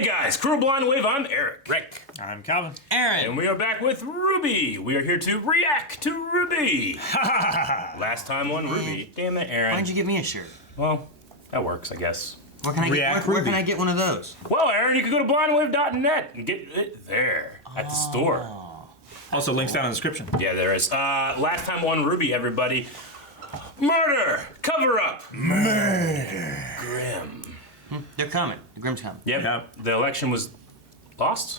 Hey guys, Crew Blind Wave, I'm Eric. Rick. I'm Calvin. Aaron. And we are back with RWBY. We are here to react to RWBY. Last time on RWBY. Damn it, Aaron. Why'd you give me a shirt? Well, that works, I guess. Where can I get one of those? Well, Aaron, you can go to blindwave.net and get it there at the store. Also, links down in the description. Yeah, there is. Last time on RWBY, everybody. Murder! Cover up! Murder! Grim. They're coming. The Grimm's coming. Yep. The election was lost?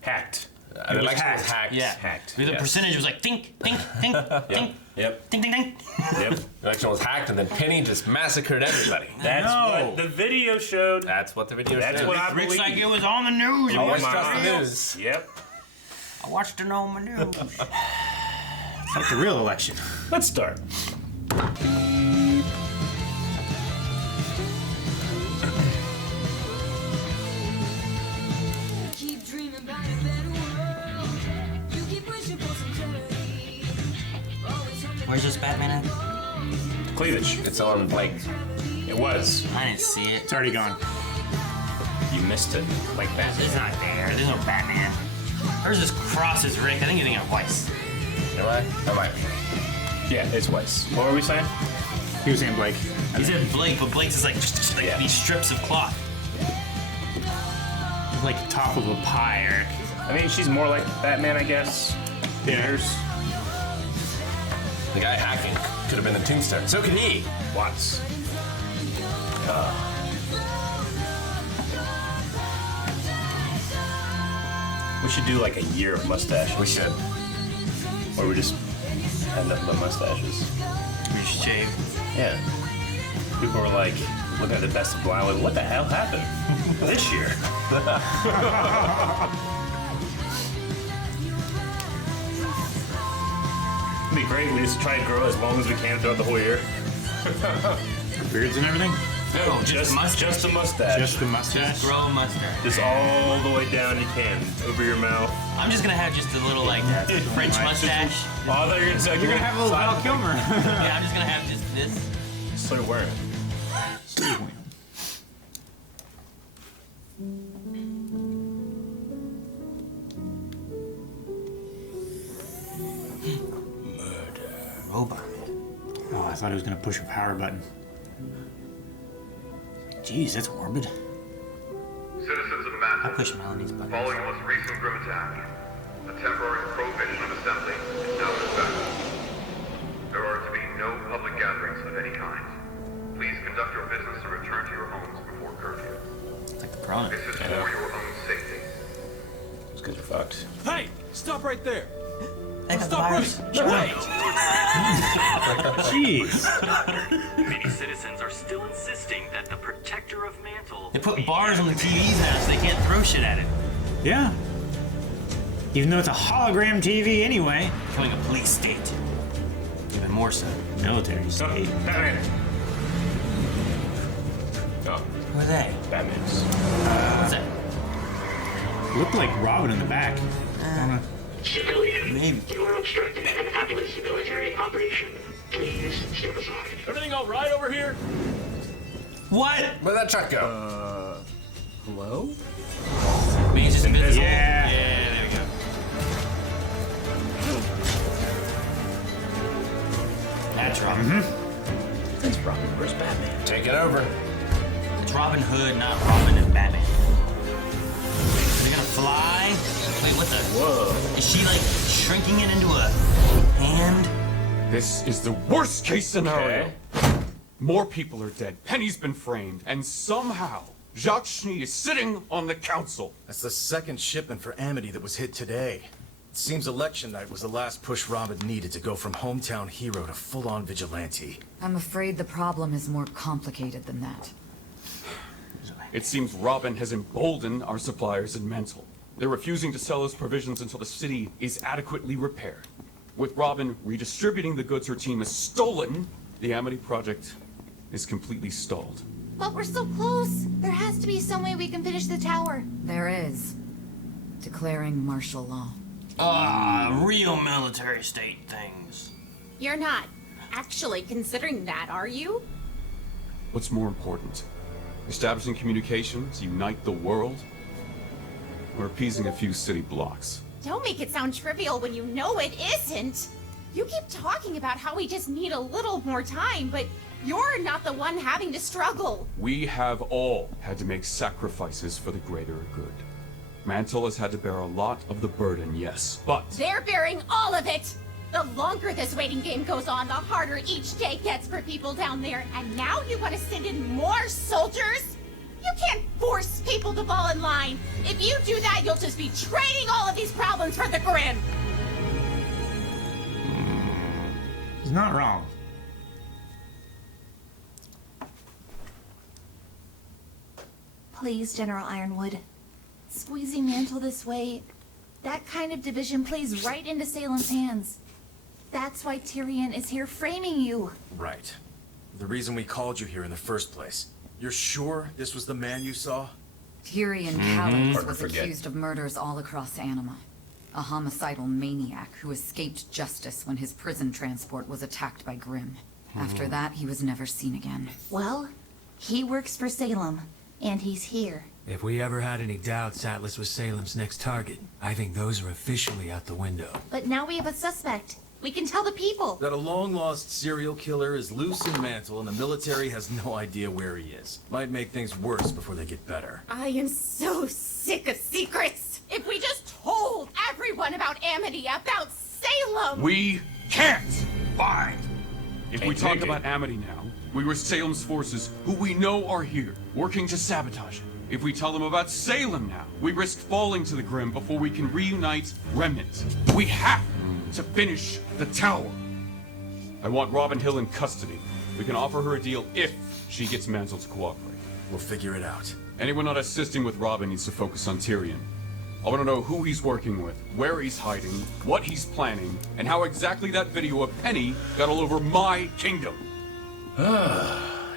Hacked. The election was hacked. Yeah. Hacked. The percentage was like think, think, think, think, Yep. think, think, think. Yep. The election was hacked, and then Penny just massacred everybody. That's what the video showed. That's what the video That's showed. what I Rick's believe. like it was on the news. Always my trust the eyes. news. Yep. I watched it on the news. It's like the real election. Let's start. Where's this Batman at? Cleavage. It's on Blake. It was. I didn't see it. It's already gone. You missed it. Like that. It's not there. There's no Batman. Where's this crosses, Rick? I think you're thinking of Weiss. Am I? Am I? Yeah, it's Weiss. What were we saying? He was saying Blake. He said Blake, but Blake's is like Yeah. these strips of cloth. Like the top of a pie, Eric. I mean, she's more like Batman, I guess. Theaters. The guy hacking could have been the Tombstone. So could he. Watts. We should do like a year of mustaches. We should. Or we just have nothing but mustaches. You shave. Yeah. People were like, looking at the best of Blind Wave, what the hell happened this year? It'd be great. We just try and grow as long as we can throughout the whole year. Beards and everything? No, just mustache. Just a mustache. Just the mustache? Grow a mustache. Just all the way down you can, over your mouth. I'm just gonna have just a little like French mustache. Oh, I thought you were gonna say You're gonna have a little Val Kilmer. Yeah, I'm just gonna have just this. Start wearing it. Robot. Oh, I thought he was gonna push a power button. Jeez, that's morbid. Citizens of I Manhattan, push Melanie's button. following the most recent grim attack, a temporary prohibition of assembly is now in effect. There are to be no public gatherings of any kind. Please conduct your business and return to your homes before curfew. It's like the Corona. This is for your own safety. Those kids are fucked. Hey, stop right there. They got the Stop virus. running. Jeez. Many citizens are still insisting that the protector of Mantle. They put bars on the TVs now so they can't throw shit at it. Yeah. Even though it's a hologram TV anyway. Becoming a police state. Even more so. Military state. Batman. Oh, Who are they? Batman's. What's that? Looked like Robin in the back. Civilian, Maybe. you are obstructing an Atlas military operation. Please step aside. Everything all right over here? What? Where'd that truck go? Hello? Maybe it's just invisible. Yeah. Yeah, there we go. That's Robin. That's Robin. Where's Batman? Take it over. It's Robin Hood, not Robin and Batman. Are they gonna fly? Wait, what the? Whoa. Is she like shrinking it into a hand? This is the worst case scenario. Okay. More people are dead. Penny's been framed, and somehow Jacques Schnee is sitting on the council. That's the second shipment for Amity that was hit today. It seems election night was the last push Robin needed to go from hometown hero to full-on vigilante. I'm afraid the problem is more complicated than that. It seems Robin has emboldened our suppliers in Mantle. They're refusing to sell us provisions until the city is adequately repaired. With Robin redistributing the goods her team has stolen, the Amity project is completely stalled. But we're so close. There has to be some way we can finish the tower. There is. Declaring martial law. Real military state things. You're not actually considering that, are you? What's more important? Establishing communications, unite the world, or appeasing a few city blocks. Don't make it sound trivial when you know it isn't. You keep talking about how we just need a little more time, but you're not the one having to struggle. We have all had to make sacrifices for the greater good. Mantle has had to bear a lot of the burden, yes, but... They're bearing all of it! The longer this waiting game goes on, the harder each day gets for people down there, and now you want to send in more soldiers? You can't force people to fall in line. If you do that, you'll just be trading all of these problems for the Grim. He's not wrong. Please, General Ironwood. Squeezing Mantle this way, that kind of division plays right into Salem's hands. That's why Tyrion is here framing you. Right. The reason we called you here in the first place. You're sure this was the man you saw? Tyrion Callens was accused of murders all across Anima. A homicidal maniac who escaped justice when his prison transport was attacked by Grimm. After that, he was never seen again. Well, he works for Salem, and he's here. If we ever had any doubts Atlas was Salem's next target, I think those are officially out the window. But now we have a suspect. We can tell the people. That a long-lost serial killer is loose in Mantle and the military has no idea where he is. Might make things worse before they get better. I am so sick of secrets. If we just told everyone about Amity, about Salem... We can't! Fine! If we talk about Amity now, we risk Salem's forces, who we know are here, working to sabotage it. If we tell them about Salem now, we risk falling to the Grim before we can reunite Remnant. We have to finish the tower. I want Robin Hill in custody. We can offer her a deal if she gets Mantle to cooperate. We'll figure it out. Anyone not assisting with Robin needs to focus on Tyrion. I want to know who he's working with, where he's hiding, what he's planning, and how exactly that video of Penny got all over my kingdom.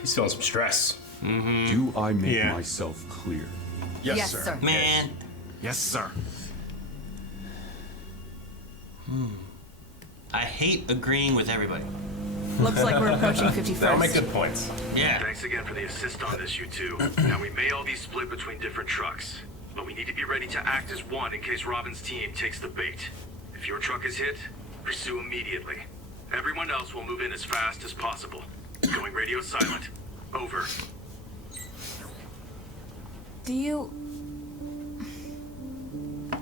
He's feeling some stress. Do I make myself clear? Yes, sir. Man. Yes, sir. I hate agreeing with everybody. Looks like we're approaching 51st. That'll make good points. Yeah. Thanks again for the assist on this, you two. Now, we may all be split between different trucks, but we need to be ready to act as one in case Robin's team takes the bait. If your truck is hit, pursue immediately. Everyone else will move in as fast as possible. Going radio silent. Over. Do you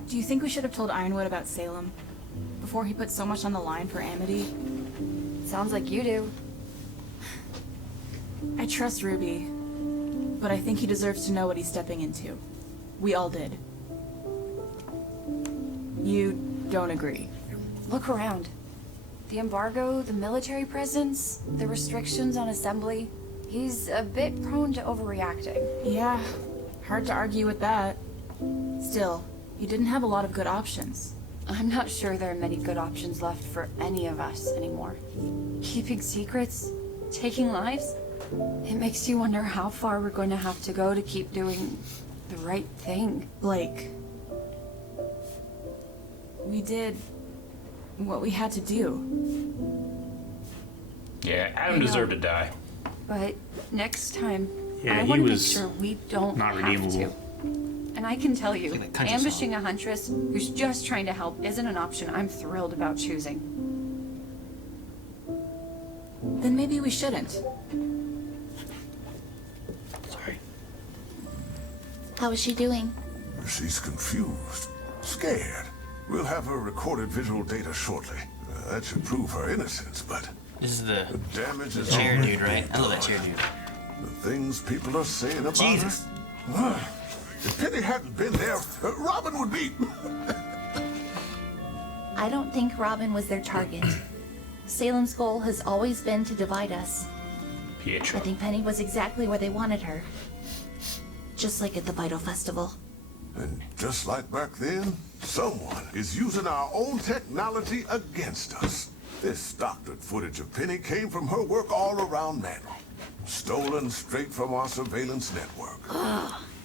think we should have told Ironwood about Salem before he put so much on the line for Amity? Sounds like you do. I trust RWBY, but I think he deserves to know what he's stepping into. We all did. You don't agree? Look around. The embargo, the military presence, the restrictions on assembly. He's a bit prone to overreacting. Yeah, hard to argue with that. Still, you didn't have a lot of good options. I'm not sure there are many good options left for any of us anymore. Keeping secrets, taking lives, it makes you wonder how far we're going to have to go to keep doing the right thing. Blake, we did what we had to do. Yeah, Adam deserved to die. But next time, Yeah, I he want to make was sure we don't not have redeemable. to. And I can tell you, like that country ambushing a huntress who's just trying to help isn't an option I'm thrilled about choosing. Then maybe we shouldn't. Sorry. How is she doing? She's confused, scared. We'll have her recorded visual data shortly. That should prove her innocence, but This is the damage is chair already dude, right? I love that done. chair dude. The things people are saying about Jesus. her. If Penny hadn't been there, Robin would be... I don't think Robin was their target. Salem's goal has always been to divide us. I Pietro. think Penny was exactly where they wanted her. Just like at the Vital Festival. And just like back then, someone is using our own technology against us. This doctored footage of Penny came from her work all around Mantle. Stolen straight from our surveillance network.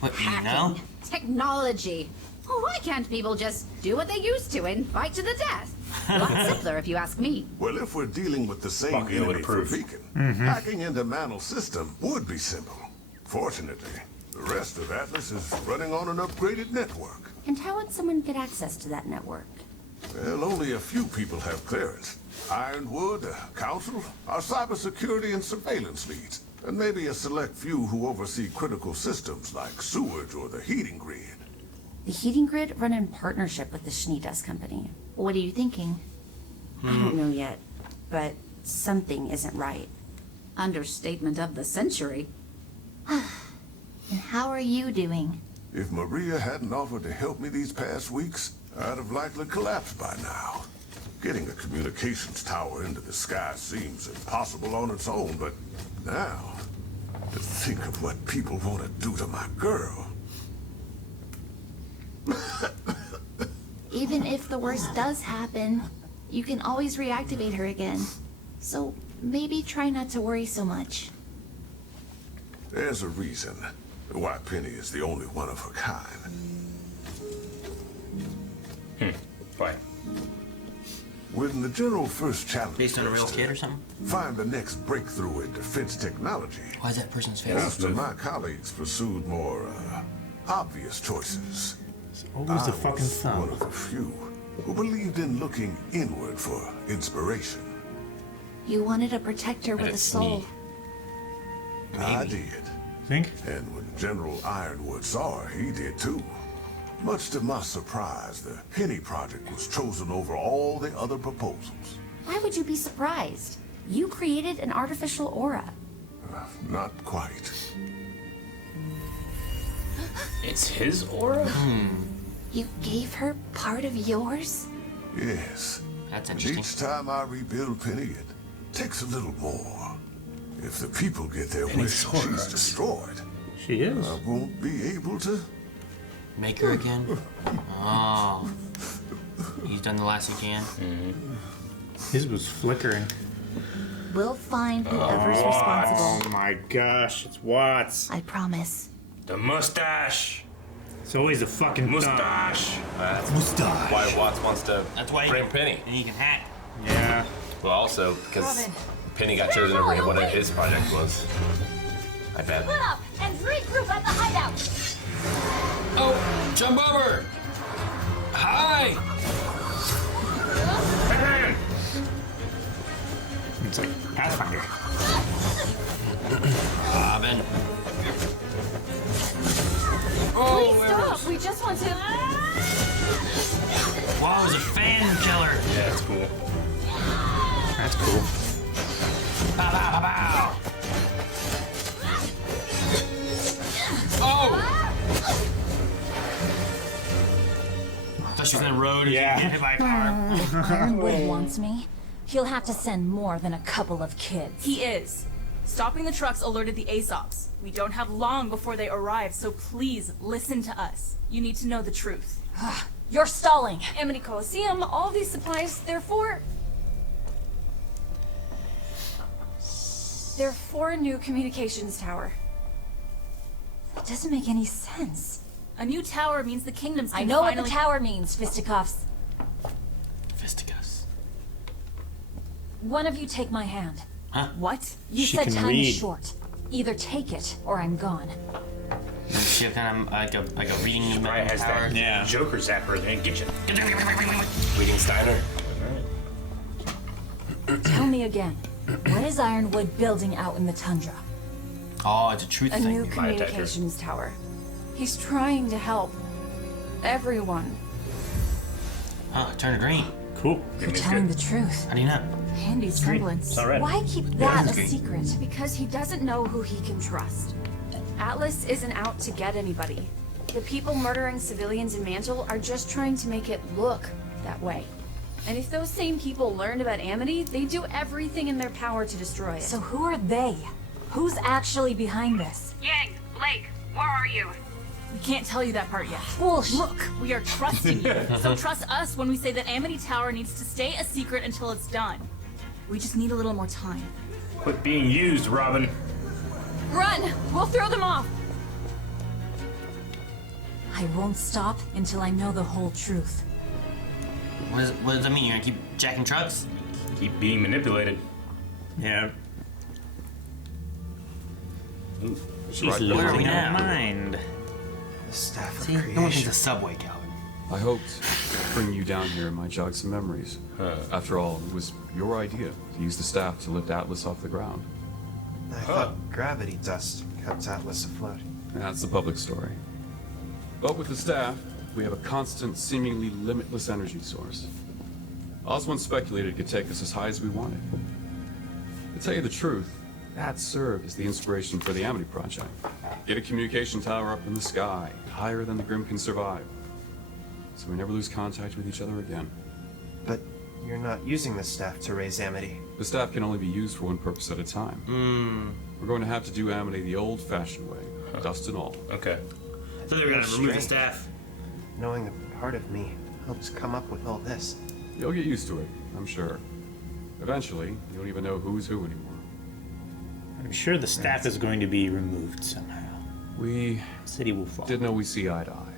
What, you know? Technology. Oh, why can't people just do what they used to and fight to the death? A lot simpler if you ask me. Well, if we're dealing with the same Fuck, you would enemy for approve. Beacon, hacking into Mantle's system would be simple. Fortunately, the rest of Atlas is running on an upgraded network. And how would someone get access to that network? Well, only a few people have clearance. Ironwood, the Council, our cybersecurity and surveillance leads, and maybe a select few who oversee critical systems like sewage or the heating grid. The heating grid run in partnership with the Schneedas company. What are you thinking? I don't know yet, but something isn't right. Understatement of the century. And how are you doing? If Maria hadn't offered to help me these past weeks, I'd have likely collapsed by now. Getting a communications tower into the sky seems impossible on its own, but now, to think of what people want to do to my girl. Even if the worst does happen, you can always reactivate her again. So maybe try not to worry so much. There's a reason why Penny is the only one of her kind. Why? When the general first challenged Based on a real us to kid or something? find the next breakthrough in defense technology, Why is that person's face? most of my colleagues pursued more obvious choices. Always the I fucking was thumb. one of the few who believed in looking inward for inspiration. You wanted a protector with a soul. I did. Think? And when General Ironwood saw her, he did too. Much to my surprise, the Penny Project was chosen over all the other proposals. Why would you be surprised? You created an artificial aura. Not quite. It's his aura? You gave her part of yours? Yes. That's And interesting. each time I rebuild Penny, it takes a little more. If the people get their wish, she's destroyed. She is. I won't be able to. Make her again? Oh. He's done the last he can. His was flickering. We'll find whoever's responsible. Oh my gosh, it's Watts. I promise. The mustache. It's always the fucking Mustache. That's Mustache. why Watts wants to That's why frame Penny. And he can hack. Yeah. Well, also because Robin. Penny got chosen over what his project was. I bet. Split up and regroup at the hideout. Oh, jump over! Hi! Batman! It's like Pathfinder. Robin. Please stop. We just want to. Wow, it's a fan killer. Yeah, that's cool. That's cool. Pow, pow, pow, pow. Oh! I thought she was in the road and Yeah. she got hit by a car. Ironwood wants me. He'll have to send more than a couple of kids. He is. Stopping the trucks alerted the ASOPs. We don't have long before they arrive, so please listen to us. You need to know the truth. You're stalling. Amity Coliseum, all these supplies, they're for a new communications tower. That doesn't make any sense. A new tower means the kingdoms can I know finally... what the tower means, fisticuffs. Fisticuffs. One of you take my hand. Huh? What? You She said can time read. is short. Either take it or I'm gone. Does she have kind of like a reading Probably has power? that Joker zapper and get you. Reading Steiner. Tell me again. What is Ironwood building out in the tundra? Oh, it's a truth A thing. new communications tower. He's trying to help everyone. Huh, turn green. Cool. You're telling the truth. How do you know? Handy semblance. It's already. Why keep that a it's green. secret? Because he doesn't know who he can trust. Atlas isn't out to get anybody. The people murdering civilians in Mantle are just trying to make it look that way. And if those same people learned about Amity, they'd do everything in their power to destroy it. So who are they? Who's actually behind this? Yang, Blake, where are you? We can't tell you that part yet. Bullshit. Look, we are trusting you. So trust us when we say that Amity Tower needs to stay a secret until it's done. We just need a little more time. Quit being used, Robin. Run! We'll throw them off! I won't stop until I know the whole truth. What does that mean? You're gonna keep jacking trucks? Keep being manipulated. Yeah. Where She's are we losing her now? mind. The staff See, of no one thinks creation. a subway, Calvin. I hoped bringing you down here might jog some memories. After all, it was your idea to use the staff to lift Atlas off the ground. I thought gravity dust kept Atlas afloat. That's the public story. But with the staff, we have a constant, seemingly limitless energy source. Oswald speculated it could take us as high as we wanted. To tell you the truth, that served as the inspiration for the Amity Project. Get a communication tower up in the sky, higher than the Grim can survive. So we never lose contact with each other again. But you're not using the staff to raise Amity. The staff can only be used for one purpose at a time. We're going to have to do Amity the old-fashioned way, dust and all. Okay. So they're going to remove the staff. Knowing that part of me helps come up with all this. You'll get used to it, I'm sure. Eventually, you don't even know who's who anymore. I'm sure the staff is going to be removed somehow. We City will fall. didn't always see eye to eye.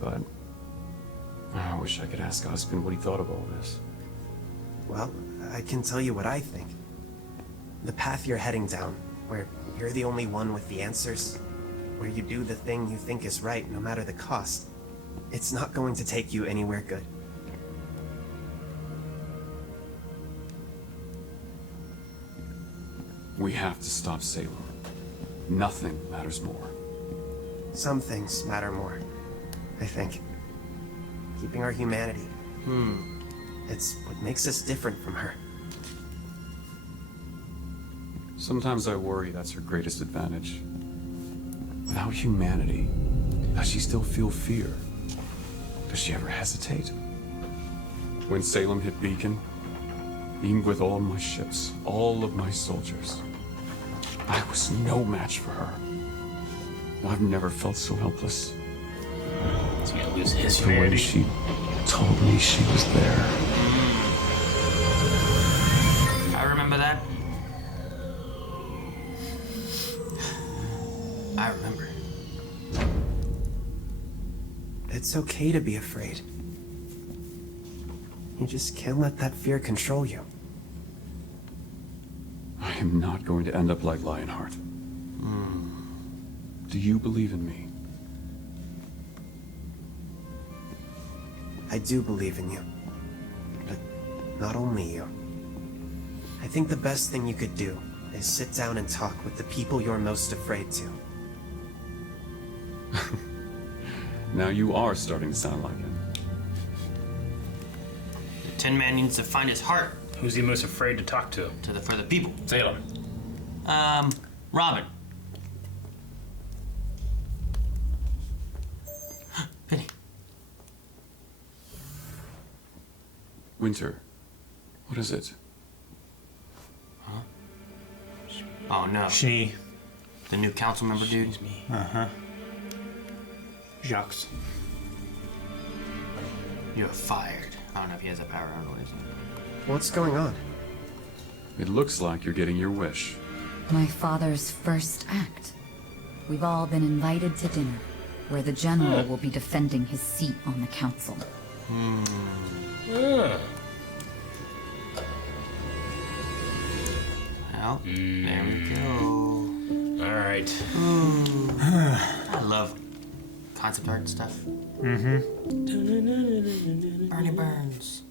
But I wish I could ask Osmond what he thought of all this. Well, I can tell you what I think. The path you're heading down, where you're the only one with the answers, where you do the thing you think is right no matter the cost, it's not going to take you anywhere good. We have to stop Salem. Nothing matters more. Some things matter more, I think. Keeping our humanity. It's what makes us different from her. Sometimes I worry that's her greatest advantage. Without humanity, does she still feel fear? Does she ever hesitate? When Salem hit Beacon, even with all my ships, all of my soldiers, I was no match for her. I've never felt so helpless. He's gonna lose his The way humanity. she told me she was there. I remember that. I remember. It's okay to be afraid. You just can't let that fear control you. I am not going to end up like Lionheart. Do you believe in me? I do believe in you. But not only you. I think the best thing you could do is sit down and talk with the people you're most afraid to. Now you are starting to sound like him. The Tin Man needs to find his heart. Who's he most afraid to talk to? For the people. Salem. Robin. Penny. Winter. What is it? Huh? Oh no. She. The new council member dude. Excuse me. Uh-huh. Jacques. You're fired. I don't know if he has that power or not. What's going on? It looks like you're getting your wish. My father's first act. We've all been invited to dinner, where the general will be defending his seat on the council. Well, there we go. All right. I love concept art and stuff. Mm-hmm. Bernie Burns.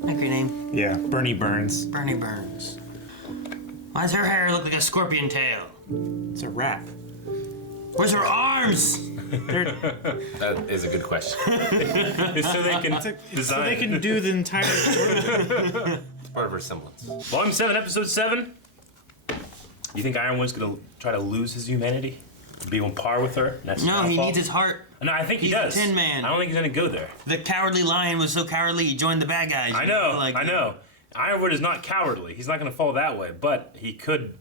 Like your name? Yeah, Bernie Burns. Bernie Burns. Why does her hair look like a scorpion tail? It's a wrap. Where's her arms? That is a good question. So they can design. So they can do the entire story. It's part of her semblance. Volume 7, Episode 7. You think Ironwood's gonna try to lose his humanity? Be on par with her? That's No, he needs his heart. No, I think he He's does. the Tin Man. I don't think he's gonna go there. The cowardly lion was so cowardly he joined the bad guys. I know, I know. Ironwood is not cowardly. He's not gonna fall that way, but he could.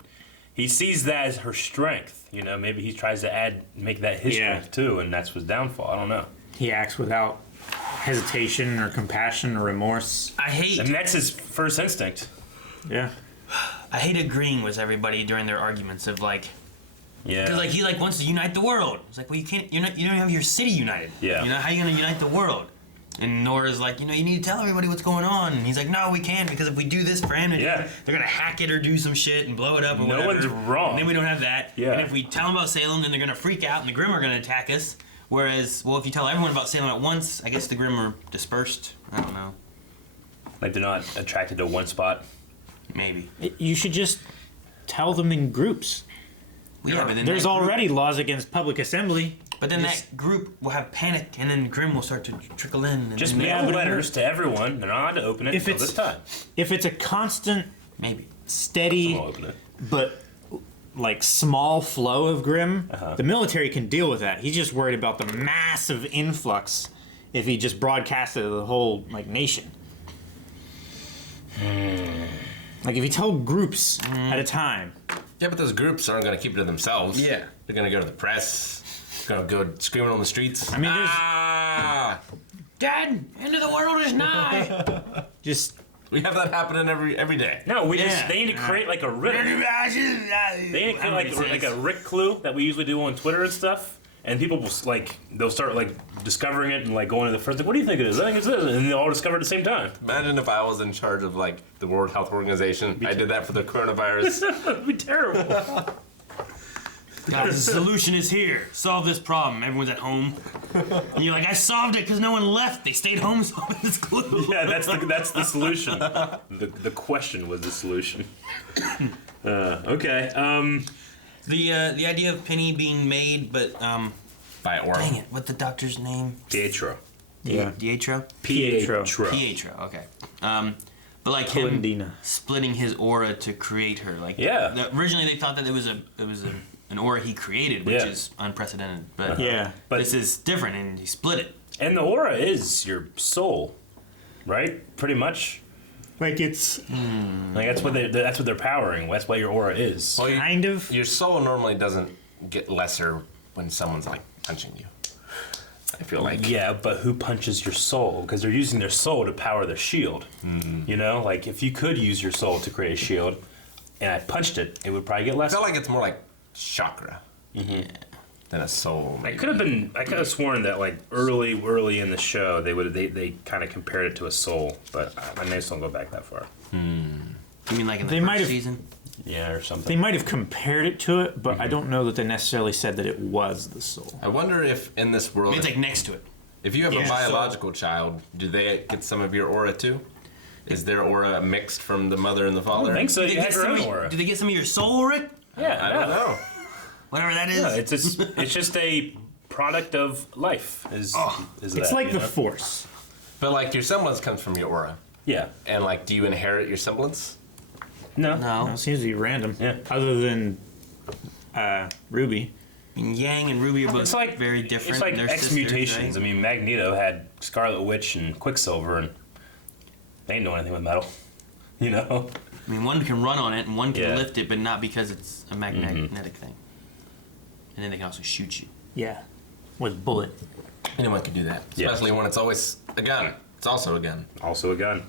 He sees that as her strength. You know, maybe he tries to make that his strength too, and that's his downfall. I don't know. He acts without hesitation or compassion or remorse. And that's his first instinct. Yeah. I hate agreeing with everybody during their arguments of like. Yeah. Because like he like wants to unite the world. It's like, well, you can't. You don't have your city united. Yeah. You know how are you gonna unite the world? And Nora's like, you need to tell everybody what's going on. And he's like, no, we can't, because if we do this for Amity, they're gonna hack it or do some shit and blow it up or whatever. No one's wrong. And then we don't have that. Yeah. And if we tell them about Salem, then they're gonna freak out and the Grimm are gonna attack us. Whereas, well, if you tell everyone about Salem at once, I guess the Grimm are dispersed. I don't know. Like they're not attracted to one spot. Maybe. You should just tell them in groups. Yeah, but then there's that group- already laws against public assembly. But then that group will have panic, and then Grimm will start to trickle in. And Just then mail letters to everyone. They're not allowed to open it If until it's- this time. If it's a constant, maybe steady, Someone will open it. but like small flow of Grimm, the military can deal with that. He's just worried about the massive influx if he just broadcasted to the whole like nation. Like if you tell groups at a time. Yeah, but those groups aren't going to keep it to themselves. Yeah. They're going to go to the press. Going to go screaming on the streets. I mean, there's Dad, end of the world is nigh. just we have that happening every day. No, we just they need to create like a riddle. They need to create like a Rick clue that we usually do on Twitter and stuff. And people will they'll start like discovering it and like going to the first. Like, what do you think it is? I think it's this, and then they'll all discover it at the same time. Imagine if I was in charge of like the World Health Organization. I did that for the coronavirus. That'd be terrible. God, the solution is here. Solve this problem. Everyone's at home. And you're like, I solved it because no one left. They stayed home solving this clue. Yeah, that's the solution. The question was the solution. Okay. The idea of Penny being made, but by Aura. Dang it! What's the doctor's name? Pietro. Yeah. Pietro. Pietro. Pietro. Okay. But like Polendina. him splitting his aura to create her. Like originally they thought that it was an aura he created, which is unprecedented. But but this is different, and he split it. And the aura is your soul, right? Pretty much. Like it's like that's what they're powering. That's what your aura is. Well, kind of. Your soul normally doesn't get lesser when someone's like punching you. I feel like. Yeah, but who punches your soul? Because they're using their soul to power their shield. You know, like if you could use your soul to create a shield, and I punched it, it would probably get I lesser. feel like it's more like chakra than a soul. I could have sworn that like early in the show they kind of compared it to a soul, but my names don't go back that far. You mean like in the They might first have- season? Yeah, or something. They might have compared it to it, but I don't know that they necessarily said that it was the soul. I wonder if in this world, It's like next to it. if you have Yeah. a biological child, do they get some of your aura too? Is their aura mixed from the mother and the father? I think so. Do they You get have your some own of- aura. Do they get some of your soul, Rick? Yeah, I don't know. Whatever that is. Yeah, it's just a product of life. Is It's that, like you the know? Force. But like your semblance comes from your aura, Yeah. and like, do you inherit your semblance? No. No, it seems to be random. Yeah. Other than Ruby. I mean, Yang and Ruby are both It's like very different. It's like They're X sisters, mutations. right? I mean, Magneto had Scarlet Witch and Quicksilver, and they ain't know anything with metal. You know. I mean, one can run on it and one can Yeah. lift it, but not because it's a magnetic thing. And then they can also shoot you. Yeah. With a bullet. Anyone can do that, Yeah. especially when it's always a gun. It's also a gun. Also a gun.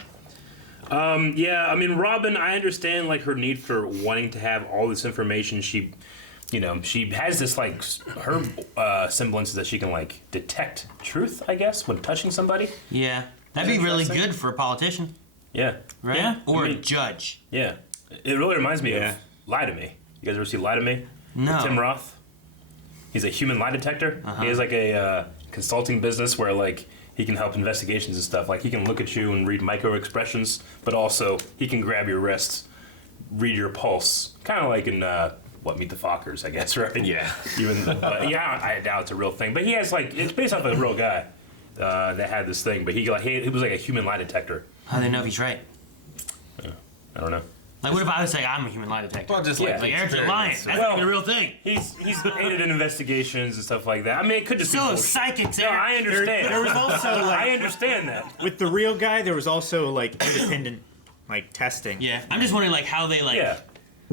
Yeah, I mean, Robin, I understand like her need for wanting to have all this information. She has this like her semblance that she can like detect truth, I guess, when touching somebody. Yeah. That'd be really good for a politician, Yeah. right? Yeah. Or I a mean- judge. Yeah. It really reminds me Yeah. of Lie to Me. You guys ever see Lie to Me? No. Tim Roth. He's a human lie detector. Uh-huh. He has like a consulting business where like he can help investigations and stuff. Like he can look at you and read micro expressions, but also he can grab your wrists, read your pulse, kind of like in Meet the Fockers, I guess, right? Yeah. But yeah, I doubt it's a real thing. But he has like it's based off of a real guy that had this thing. But he was like a human lie detector. How do they know if he's right? I don't know. Like, what if I would say I'm a human lie detector? Well, just Yeah. Like, Eric's lying. experience. That's Well- not even a real thing. He's aided in investigations and stuff like that. I mean, it could just be Still a bullshit. psychic, No, I understand. There was also, like- I understand that. With the real guy, there was also like independent like testing. Yeah. I'm just wondering, like, how they, like... Yeah.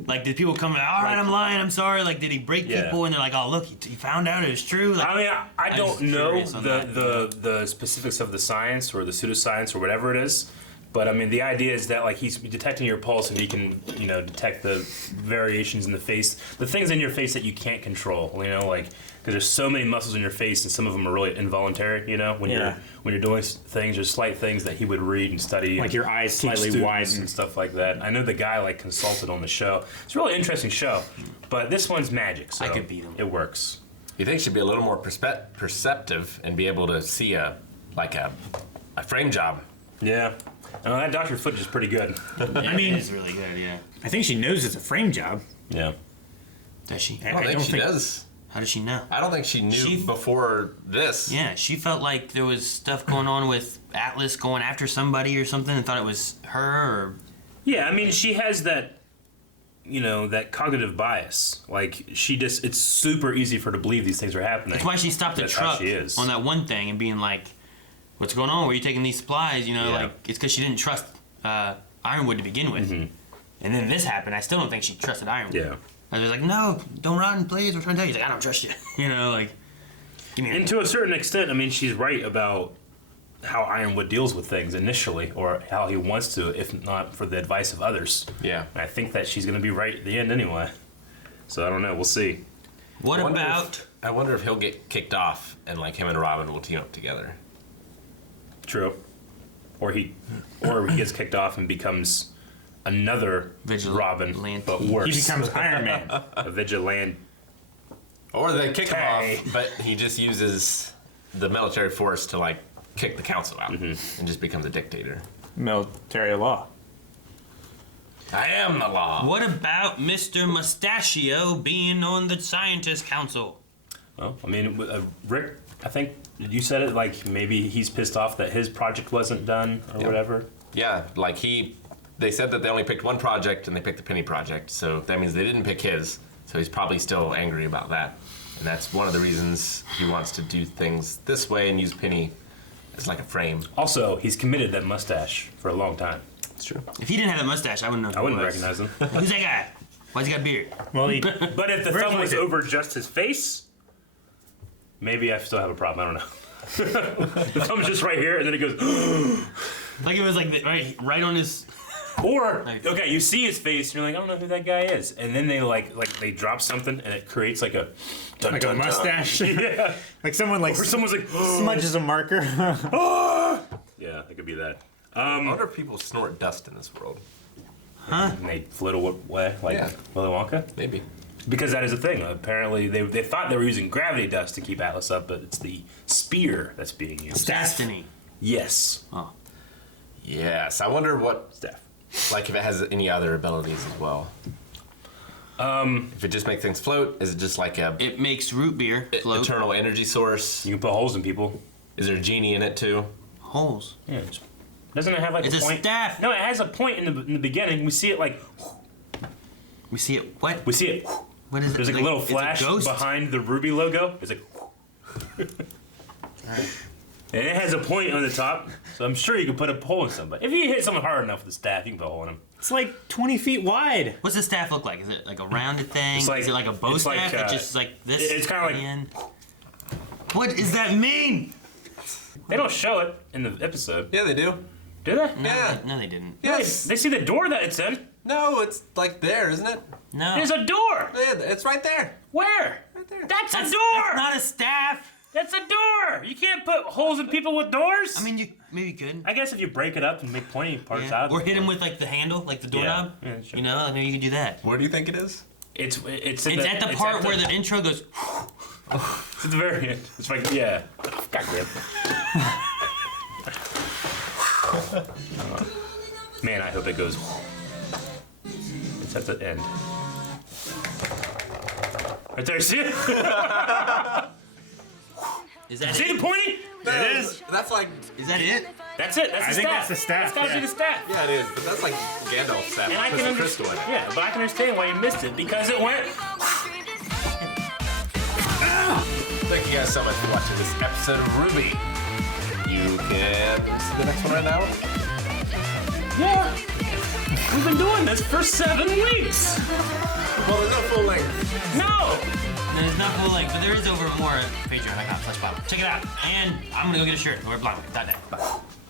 Like, did people come and, all right, I'm lying, I'm sorry. Like, did he break Yeah. people? And they're like, oh, look, he found out it was true. Like, I mean, I I'm don't just know curious on that. the specifics of the science or the pseudoscience or whatever it is, but I mean, the idea is that like he's detecting your pulse and he can detect the variations in the face, the things in your face that you can't control. Like because there's so many muscles in your face and some of them are really involuntary. When you're doing things, there's slight things that he would read and study. Like and your eyes teach slightly students widen. and stuff like that. I know the guy like consulted on the show. It's a really interesting show, but this one's magic. So I could beat him. It works. You think she'd be a little more perceptive and be able to see a frame job. Yeah. That doctor footage is pretty good. I mean, it's really good. Yeah. I think she knows it's a frame job. Yeah. Does she? I don't think she does. How does she know? I don't think she knew before this. Yeah, she felt like there was stuff going on with Atlas going after somebody or something and thought it was her or... Yeah, I mean, she has that, that cognitive bias. Like, it's super easy for her to believe these things are happening. That's why she stopped the truck on that one thing and being like, what's going on? Where are you taking these supplies? Like, it's because she didn't trust Ironwood to begin with. Mm-hmm. And then this happened. I still don't think she trusted Ironwood. Yeah. I was like, no, don't run, please. We're trying to tell you. He's like, I don't trust you. Give me And to a certain extent, I mean, she's right about how Ironwood deals with things initially, or how he wants to, if not for the advice of others. Yeah. And I think that she's going to be right at the end anyway. So I don't know. We'll see. I wonder if he'll get kicked off and like him and Robin will team up together. True. Or he gets kicked off and becomes another Robin, but worse. He becomes Iron Man. A vigilante. Or they kick him off, but he just uses the military force to like kick the council out and just becomes a dictator. Military law. I am the law. What about Mr. Mustachio being on the scientist council? Well, I mean, Rick, I think you said it, like maybe he's pissed off that his project wasn't done or whatever. Yeah, like they said that they only picked one project and they picked the Penny project, so that means they didn't pick his. So he's probably still angry about that. And that's one of the reasons he wants to do things this way and use Penny as like a frame. Also, he's committed that mustache for a long time. It's true. If he didn't have that mustache, I wouldn't know who I wouldn't he was. recognize him. Who's that guy? Why's he got a beard? Well, but if the thumb was over just his face, maybe I still have a problem. I don't know. The thumb's just right here, and then it goes... Like it was like right on his... Or, okay, you see his face, and you're like, I don't know who that guy is. And then they they drop something, and it creates like a... Dun, like dun, a mustache. Dun. Yeah. Like someone like... Or someone's like... smudges a marker. Yeah, it could be that. I wonder if people snort dust in this world. Huh? And they float away, like Willy Wonka? Maybe. Because that is a thing. Apparently, they thought they were using gravity dust to keep Atlas up, but it's the spear that's being used. Destiny. Yes. Oh. Yes, I wonder what... Staff. Like if it has any other abilities as well. If it just makes things float, is it just like a... It makes root beer float. Eternal energy source? You can put holes in people. Is there a genie in it too? Holes? Yeah. Doesn't it have like it's a point? Staff. No, it has a point in the beginning. We see it like... We see it what? We see it... What is it? There's like a little flash behind the RWBY logo. It's like... Alright. And it has a point on the top, so I'm sure you can put a hole in somebody. If you hit someone hard enough with the staff, you can put a hole in them. It's like 20 feet wide. What's the staff look like? Is it like a rounded thing? Is it like a bow staff that just like this? It's kind of like... What does that mean? They don't show it in the episode. Yeah, they do. Do they? Yeah. No, they didn't. Yes. They see the door that it's in. No, it's like there, isn't it? No. There's a door. Yeah, it's right there. Where? Right there. That's a door. That's not a staff. That's a door. You can't put holes in people with doors. I mean, maybe you could. I guess if you break it up and make pointy parts out of it. Or hit him with like the handle, like the doorknob. Yeah, sure. You know, maybe you could do that. Where do you think it is? It's at the part where the intro goes. It's at the very end. It's like, yeah. Got grip. Man, I hope it goes. It's at the end. Right there, see it? Is that see it? the pointy? There it is. That's like... Is that it? That's it. That's the staff. I think that's the staff. That's gotta be the staff. Yeah, it is. But that's like Gandalf's staff. And I can understand. Yeah, but I can understand why you missed it because it went. Thank you guys so much for watching this episode of RWBY. You can see the next one right now. Yeah. We've been doing this for 7 weeks. Well, there's no full length. No. There's not full length, but there is over more at patreon.com/Bob. Check it out. And I'm gonna go get a shirt. Wear blonde. Bye.